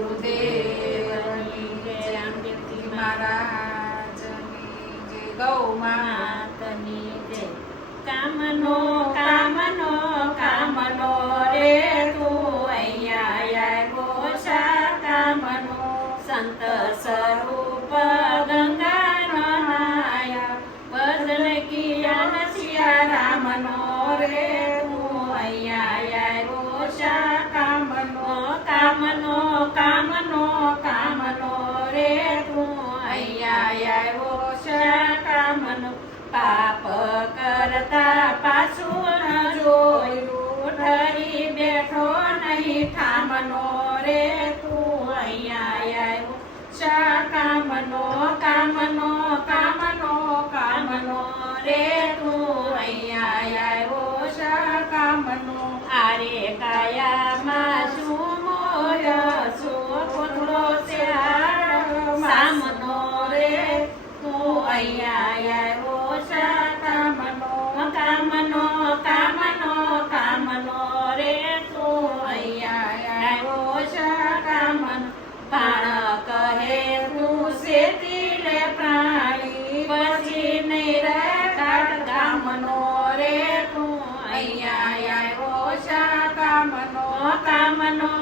ગુરુદેવની જય. રામદેવજી મહારાજની જય. ગૌ માતની જય. કામનો કામનો કામનો રે તું અહીંયા આવ્યો શા કામનો સંત સ્વરૂપ ગંગાનો નાયા બદલ કિયા સિયા રામનો રે તું અહીંયા આવ્યો શા કામનો કામનો કામનો કામનો રે તું અહીંયા આવ્યો શા કામનો પાપ કરતા પાછું ન જોયું ઠરી બેઠો નહીં ઠામનો રે તું અહીંયા આવ્યો શા કામનો કામનો કામનો કામનો રે તું અહીંયા આવ્યો શા કામનો આરે કાયામાં શું મોય શું કોથળો છે સામનો રે તું અહીંયા આવ્યો શા કામનો કામનો કામનો કામનો રે તું અહીંયા આવ્યો શા કામનો પ્રાણ કહે તું શેતી લે પ્રાણી પછી નહીં રે કાટ ગામનો રે તું અહીંયા આવ્યો શા કામનો કામનો